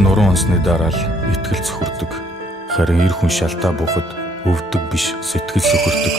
нуруу онсны дараа л итгэл цөхөрдөг. Харин эр хүн шалтаа буухад өвдөг биш, сэтгэл сөхөрдөг.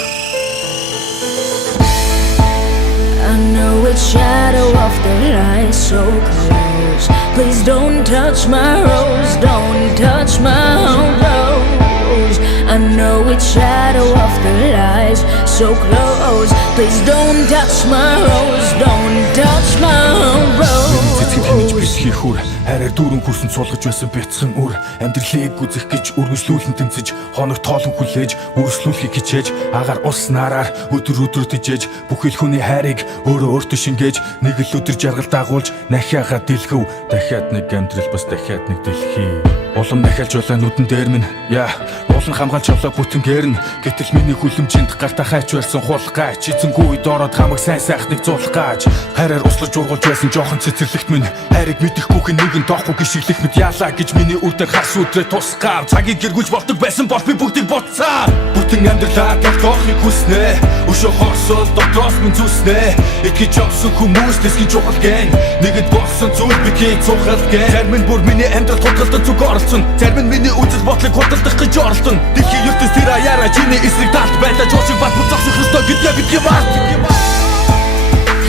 I know it's shadow of the light so close. Please don't touch my rose, don't touch my rose. I know it's shadow of the light so close. Please don't touch my rose, don't touch my rose. Цэцэг хэмж бэлхий хүр, хараар дүүрэн хүрсэн суулгаж байсан бяцхан үр. Амьдралыг гүзэх гэж үргэлжлүүлэн тэмцэж, хоног тоолон хүлээж, үргэлжлүүлэхийг хичээж, агаар ус нараар өдөр тижээж, бүхэл хүний хайрыг өөртөө шингээж, нэг л өдөр жаргал дагуулж, нахиагаа дэлгэв, дахиад нэг амьдрал бас дахиад нэг дэлхий. Улам дахиалж улаа нүдэн дээр минь, яа, уулан хамгаалж авлаа бүтэн гэрн. Гэтэл миний хүлэмжинд гартаа хайч байсан хулгай, чизэнгүй үед ороод хамаг сайн сайхныг зуулах гаж. Хайраар услаж ургуулж байсан жоохон цэцэрлэгт минь, хайрыг мэдэхгүйхэн нэгэн тоохгүй гიშиглэх мэд яалаа гэж миний үрдээр харс үдрээ тусгаар. Цагийг гэргүүлж болдог байсан бол би бүгдийг буцаа. Бүтэн амьдралаа толгойхыг хүснэ, өшөө хорсол дотроос минь зүснэ. Итгэж явсан хүмүүс дэсгийн чухал гэн, нэгэд болсон зүйл бикийг цухал гэн. Зарим нь бүр миний амьдрал тутгалдан зүг оролцсон, зарим нь миний үзэл бодлыг худалдах гэж оролдсон. Дэлхийн ертөнц тэр аяараа чиний эсрэг талд байлаа, чуушиг бат буцаах ёстой гэдгээ бидний маа.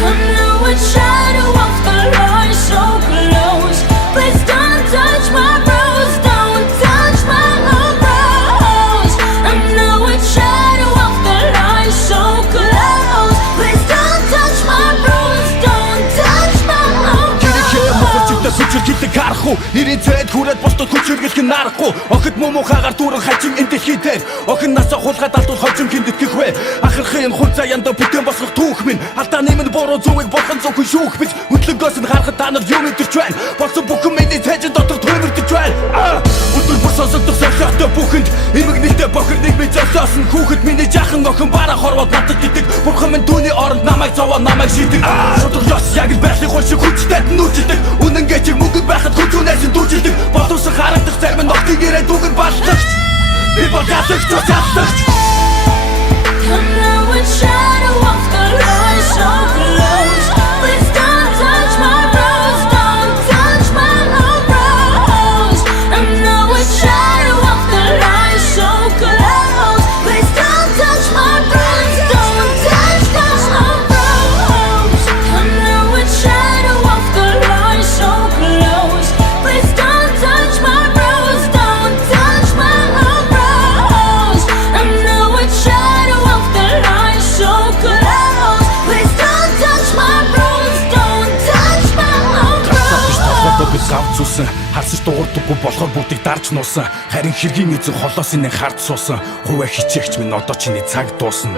I know it's shadow of the light so close. Please don't touch my rose, don't touch my rose. I know it's shadow of the light so close. Please don't touch my rose, don't touch my rose. Хүчээр хилдэг харахгүй, ирийн цайд хүрээд босдод хүч хэрэглэх нь аргагүй. Охид муухагаар дүүрэн хажим энэ дэлхий дээр, охин насаа хулгай далтуул хожим хиндэтгэх вэ. Ахархын хул заяанда бүтэн босгох түүх минь, алдаа нэмэн буруу зүгийг бурхан зөвхөн шүүх бич. Хөтлөгөөс нь харахад та нар юу мэдэрч байна, болсон бүхэн миний цайжин дотор төвөрдөж байна. Өдөр бүр сонсогдох солиотой бүхэнд эмэг нэлтэй бохир нэг би золиос нь хүүхэд миний жаахан охин бараа хорвоод надад гэдэг. Бурхан минь түүний оронд намайг зовоо намайг шийдэг. Шудраг ёс яг л байхлын хул шиг хүчтэй нүжилдэг. Үнэн гэж мөнгө байхад хүчнээс нь дүүжилдэг. Боловсон харагдах зарим нь огтыг ирээд үгэн баллагч. Би бол ятагч усаллагч. I know it's shadow of the light so close. Please don't touch my rose, don't touch my rose. I know it's shadow of the light so close. Please don't touch my rose, don't touch my rose. I know it's shadow of the light so close. Please don't touch my rose, don't touch my rose. I know it's shadow of the light so close. Please don't touch my rose, don't touch my rose. Би гавцуулсан, харсаж дуурдаггүй болохоор бүгдийг дарж нуусан. Харин хэргийн эзэн холоос инээ хард суусан. Хуваа хичээгч минь одоо чиний цаг дуусан.